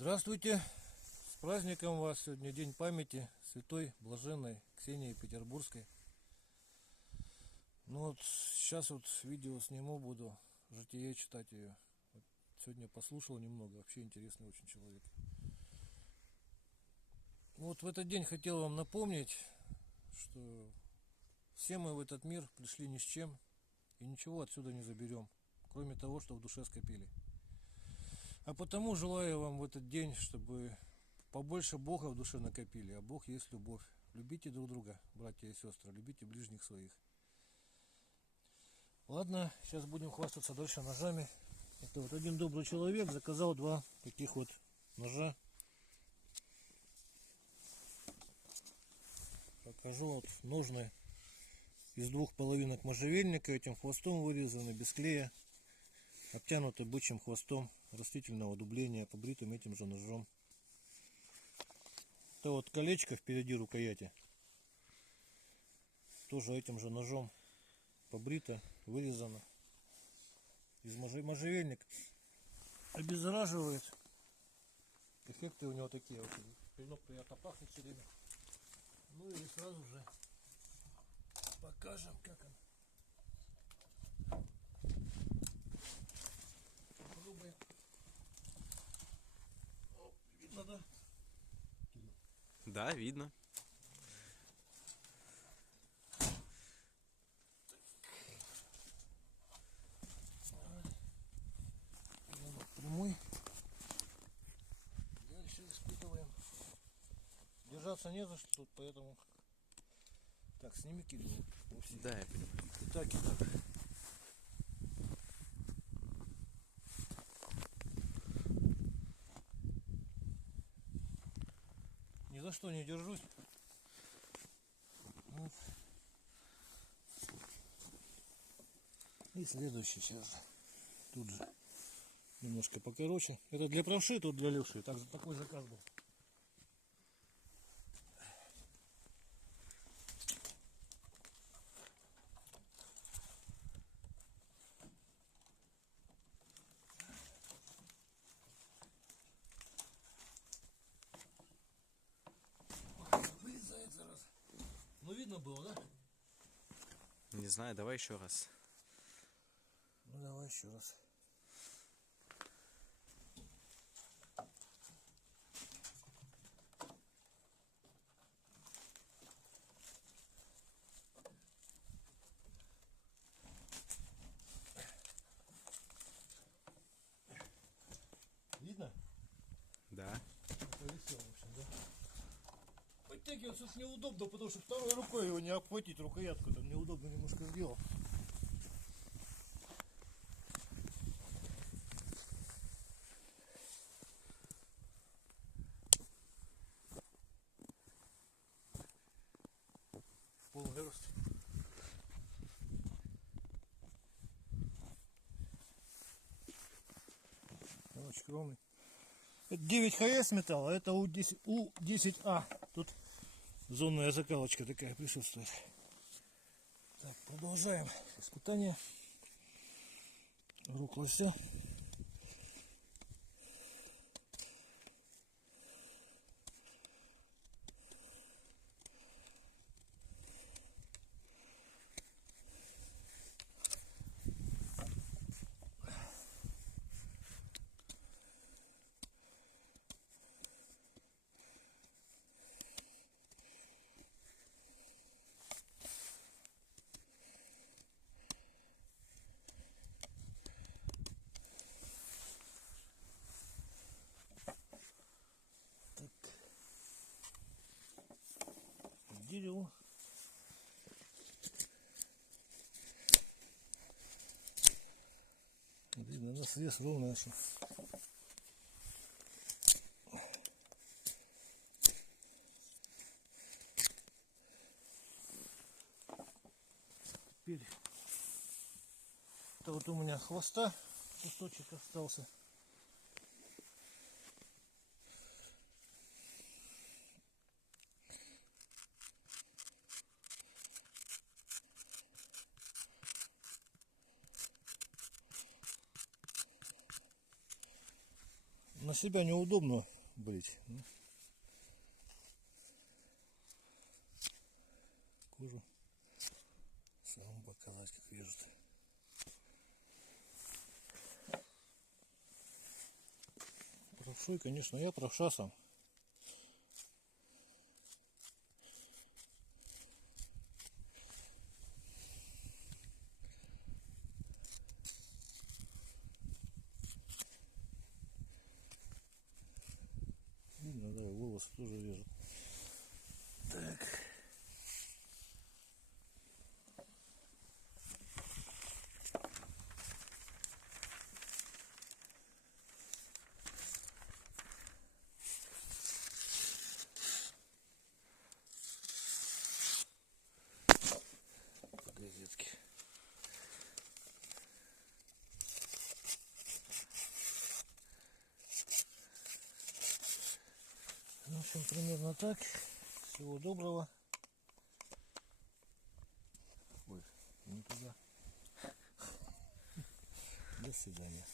Здравствуйте! С праздником вас! Сегодня день памяти святой блаженной Ксении Петербургской. Ну вот сейчас вот видео сниму, буду житие читать ее. Вот сегодня послушал немного, вообще интересный очень человек. Вот в этот день хотел вам напомнить, что все мы в этот мир пришли ни с чем и ничего отсюда не заберем, кроме того, что в душе скопили. А потому желаю вам в этот день, чтобы побольше Бога в душе накопили, а Бог есть любовь. Любите друг друга, братья и сестры, любите ближних своих. Ладно, сейчас будем хвастаться дальше ножами. Это вот один добрый человек заказал два таких вот ножа. Покажу вот ножны из двух половинок можжевельника, этим хвостом вырезаны, без клея, обтянуты бычьим хвостом растительного дубления, побритым этим же ножом. Это вот колечко впереди рукояти, тоже этим же ножом побрито, вырезано. Из можжевельник обеззараживает. Эффекты у него такие вот. Клинок приятно пахнет все время. Ну и сразу же покажем, как он. Попробуем. О, видно, да? Да, видно. Прямой. Дальше испытываем. Держаться не за что тут, поэтому. Так, сними киду. Да, я понимаю. И так, и так. Ни за что не держусь. Вот. И следующий сейчас. Тут же. Немножко покороче. Это для правши, тут для левши. Такой заказ был. Вылезает зараз. Ну видно было, да? Не знаю, давай еще раз. Ну давай еще раз. Видно? Да. Повисел, в общем, да? Подтягиваться неудобно, потому что второй рукой его не обхватить, рукоятку там неудобно немножко сделал. Полный рост. Очень скромный. Это 9 ХС металл, а это У10А. Тут зонная закалочка такая присутствует. Так, продолжаем испытание. Рук лося. Дерево. Видно, на срез ровно. Теперь это вот у меня хвоста кусочек остался. на себя неудобно брить. Ну, кожу сам показать, как вяжет. Правшой, конечно, я правша сам. Видно, да, волосы тоже вяжут. Так. По-газетски. В общем, примерно так. Всего доброго. Ой, не туда. До свидания.